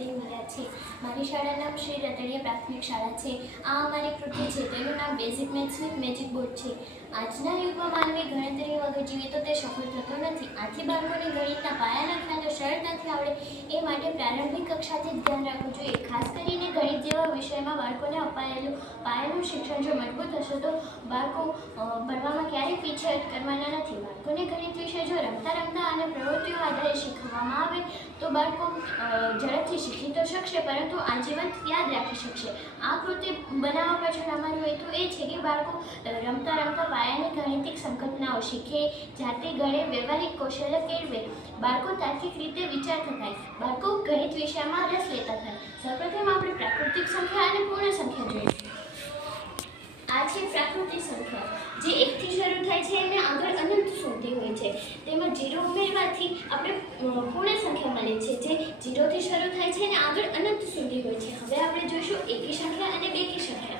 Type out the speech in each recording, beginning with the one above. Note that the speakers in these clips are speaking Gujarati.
ચૈતન્ય મીરા છે। મારી શાળાનું નામ શ્રી રતડિયા પ્રાથમિક શાળા છે। આ અમારી કૃતિ છે તેનું નામ basic maths with magic board છે। આજના યુગમાં માનવી ગણતરી વગર જીવે તો તે સફળ થતો નથી। આથી બાળકોને ગણિતના પાયાના ખ્યાલો સરળતાથી આવડે એ માટે પ્રારંભિક કક્ષાથી જ ધ્યાન રાખવું જોઈએ। ખાસ કરીને ગણિત જેવા વિષયમાં બાળકોને અપાયેલું પાયાનું શિક્ષણ જો મજબૂત હશે તો બાળકો ભણવામાં ક્યારેય પીછેહટ કરવાના નથી। બાળકોને ગણિત વિશે જો રમતા રમતા અને પ્રવૃત્તિઓ આધારે શીખવવામાં આવે તો બાળકો ઝડપથી શીખી તો શકશે પરંતુ આજીવન યાદ રાખી શકશે। આ કૃતિ બનાવવા પાછળ અમારો હેતુ એ છે કે બાળકો રમતા રમતા પાયાની ગાણિતિક સંકલ્પનાઓ શીખે, જાતે ગણે, વ્યવહારિક કૌશલ્ય કેળવે, બાળકો તાર્કિક રીતે વિચારતા થાય, બાળકો ગણિત વિષયમાં રસ લેતા થાય। સૌપ્રથમ આપણે પ્રાકૃતિક સંખ્યા અને પૂર્ણ સંખ્યા જોઈએ। આ છે પ્રાકૃતિક સંખ્યા જે 1 થી શરૂ થાય છે અને આગળ અનંત સુધી હોય છે। તેમાં 0 ઉમેરવાથી આપણે પૂર્ણ સંખ્યા મળે છે જે 0 થી શરૂ થાય છે અને આગળ અનંત સુધી હોય છે। હવે આપણે જોઈશું એકી સંખ્યા અને બેકી સંખ્યા।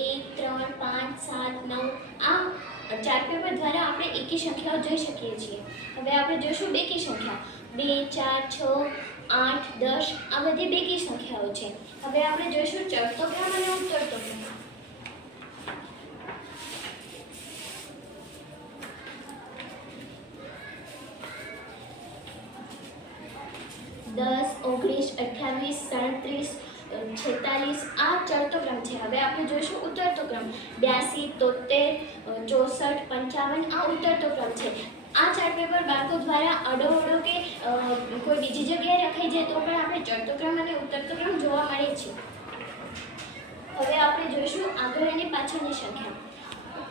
1, 3, 5, 7, 9 આ ચાર્ટ પેપર દ્વારા આપણે એકી સંખ્યાઓ જોઈ શકીએ છીએ। હવે આપણે જોઈશું બેકી સંખ્યા 2, 4, 6, 8, 10 આ બધી બેકી સંખ્યાઓ છે। હવે આપણે જોઈશું ચડતો ક્રમ અને ઉતરતો ક્રમ। 10, 19, 28, 37, 46 આ ચડતો ક્રમ છે। હવે આપણે જોઈશું ઉતરતો ક્રમ 82, 73, 64, 55 આ ઉતરતો ક્રમ છે। આ ચાર્ટ પેપર બાળકો દ્વારા અડોઅડો કે કોઈ બીજી જગ્યાએ રખાઈ જાય તો પણ આપણે ચડતો ક્રમ અને ઉતરતો ક્રમ જોવા મળે છે। હવે આપણે જોઈશું આગળ અને પાછળની સંખ્યા।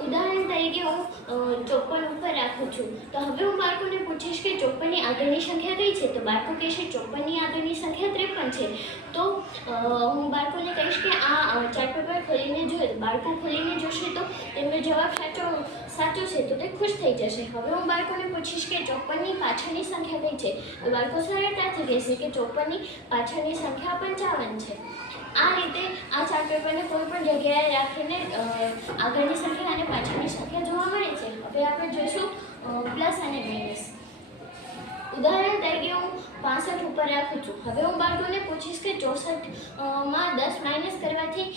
ઉદાહરણ તરીકે હું 54 ઉપર રાખું છું તો હવે હું બાળકોને પૂછીશ કે 54 ની આગળની સંખ્યા કઈ છે તો બાળકો કહેશે 54 ની આગળની સંખ્યા 53 છે। તો હું બાળકોને કહીશ કે આ ચાર્ટ પેપર ખોલીને જોઈએ। બાળકો ખોલીને જોશે તો તેમનો જવાબ સાચો છે તો તે ખુશ થઈ જશે। હવે હું બાળકોને પૂછીશ કે 54 ની પાછળની સંખ્યા કઈ છે તો બાળકો સરળતાથી કહેશે કે 54 ની પાછળની સંખ્યા 55 છે। આ રીતે આ ચાર્ટ પેપરને કોઈ પણ જગ્યાએ રાખીને આગળની સંખ્યા અને પાછળની સંખ્યા જોવા મળે છે। હવે આપણે જોઈશું પ્લસ અને માઇનસ। ઉદાહરણ તરીકે હું 65 ઉપર રાખું છું। હવે હું બાળકોને પૂછીશ કે 64 માં 10 માઇનસ કરવાથી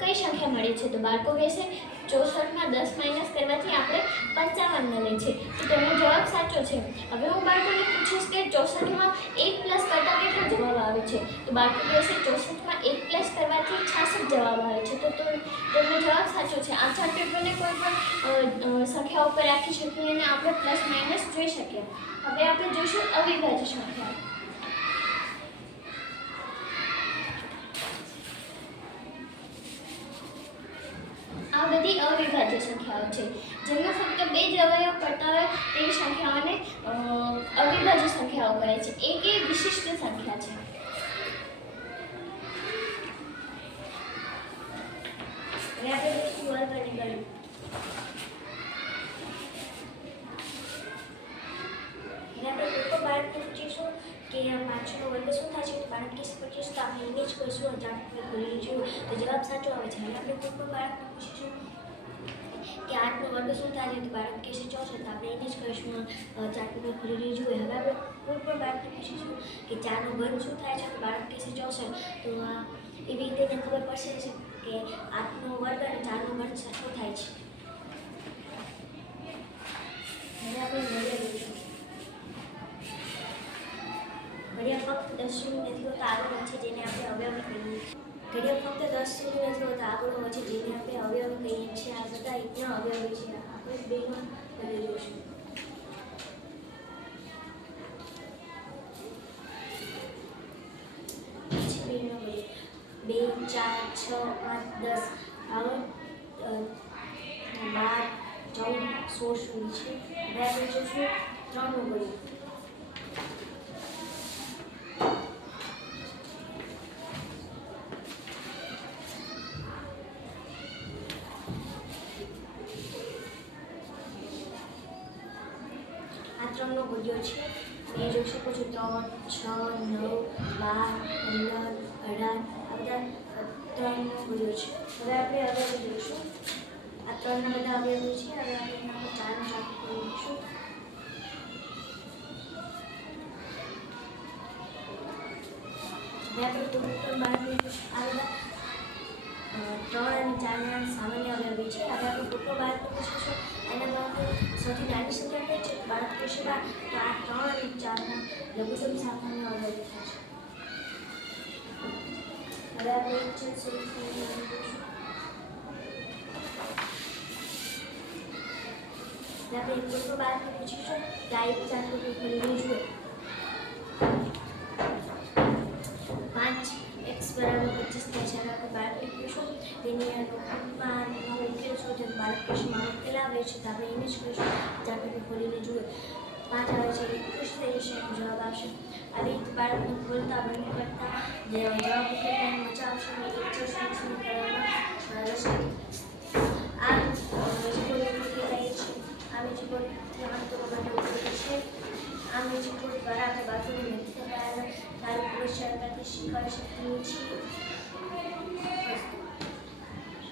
કઈ સંખ્યા મળે છે તો બાળકો કહેશે 64 માં 10 માઇનસ કરવાથી આપણે 55 મળે છે તો તેમનો જવાબ સાચો છે। હવે હું બાળકોને પૂછીશ કે 64 માં 1 પ્લસ કરતા કેટલો જવાબ આવે છે તો બાળકો કહેશે 64 માં 1 પ્લસ કરવાથી 66 જવાબ આવે છે તો તેમનો જવાબ સાચો છે। આ ચાર્ટ પેપરને કોઈ પણ સંખ્યા ઉપર રાખી શકીએ અને આપણે પ્લસ માઇનસ જોઈ શકીએ। હવે આપણે જોઈશું અવિભાજ્ય સંખ્યા। આ બધી અવિભાજ્ય સંખ્યાઓ છે જેમાં ફક્ત 2 જ અવયવ પડતા હોય તેવી સંખ્યાઓને અવિભાજ્ય સંખ્યાઓ કહે છે। એક એ વિશિષ્ટ સંખ્યા છે। હવે આપણે જોઈશું વર્ગ અને ગણ। આપણે કોઈ પણ બાળકને પૂછીશું કે 5 નો વર્ગ શું થાય છે તો બાળક કહેશે 25 તો આપણે ઇમેજ કરીશું ચાર્ટ ખોલીને જોયું તો જવાબ સાચો આવે છે। હવે આપણે કોઈ પણ બાળકને પૂછીશું કે 8 નો વર્ગ શું થાય છે તો બાળક કહેશે 64 તો આપણે ઇમેજ કરીશું ચાર્ટ ખોલીને જોઈએ। હવે આપણે કોઈ પણ બાળકને પૂછીશું કે 4 નો વર્ગ શું થાય છે તો બાળક કહેશે 64 તો એવી રીતે તેને ખબર પડશે કે 8 નો વર્ગ અને 4 નો વર્ગ શું થાય છે। હવે આપણે ઘડિયા જોઈશું। ઘડિયા ફક્ત 10 સુધી નથી હોતા આગળ હોય છે જેને આપણે અવયવ કહીએ છીએ। ઘડિયા ફક્ત 10 સુધી નથી હોતા આગળ હોય છે જેને આપણે અવયવ કહીએ છીએ। આ બધા એકના અવયવ છે। આપણે બેમાં ઘડિયા જોઈશું। 2, 4, 6, 8, 10 આગળ 12, 14, 16 સુધી છે। હવે આપણે જોઈશું 3 નો ઘડિયો। 3 નો ઘડિયો છે। તમે જોઈ શકો છો 3, 6, 9, 12, 15, 18 આ બધા 3 નો ઘડિયો છે। હવે આપણે અવયવ જોઈશું। આ આ ત્રણના બધા અવયવો છે. હવે આપણે એના પર ચારનું ચાર્ટ કરીશું. હવે આપણે ટોટલ બાળકની આ બધા 3 અને 4ના સામાન્ય અવયવી છે. હવે આપણે ટોટલ બાળકને પૂછીશું એના દ્વારા સૌથી નાની સંખ્યા કઈ છે બાળક કહેશે તો આ 3 અને 4ના લઘુત્તમ સામાન્ય અવયવી થશે. હવે આપણે એક છે સોલ્યુશન આપણે એક ટોટલ બાળકને પૂછીશું કે આ એક ચાર્ટ ખોલીને જુઓ. 5x બરાબર 25 થાય છે. આપણે બાળકને પૂછીશું તેની નોટબુકમાં ઉકેલ શું છે બાળક કહેશે મારો ઉકેલ આવે છે તો આપણે એને જ કહીશું ચાર્ટ ખોલીને જુઓ. 5 આવે છે એ ખુશ થઈ જશે એમ જવાબ આવશે. આવી રીતે બાળકને ખોલતા બંધ કરતા જવાબ ઉકેલતા મજા આવશે અને એક સોલ્યુશન કરવામાં રસ આ મેજિક બોર્ડ માટે ઉપયોગી છે. આ મેજિક બોર્ડ દ્વારા આપણે બાળકોને નથી સારું પુરસ્કારથી શીખવાડી શકીએ છીએ.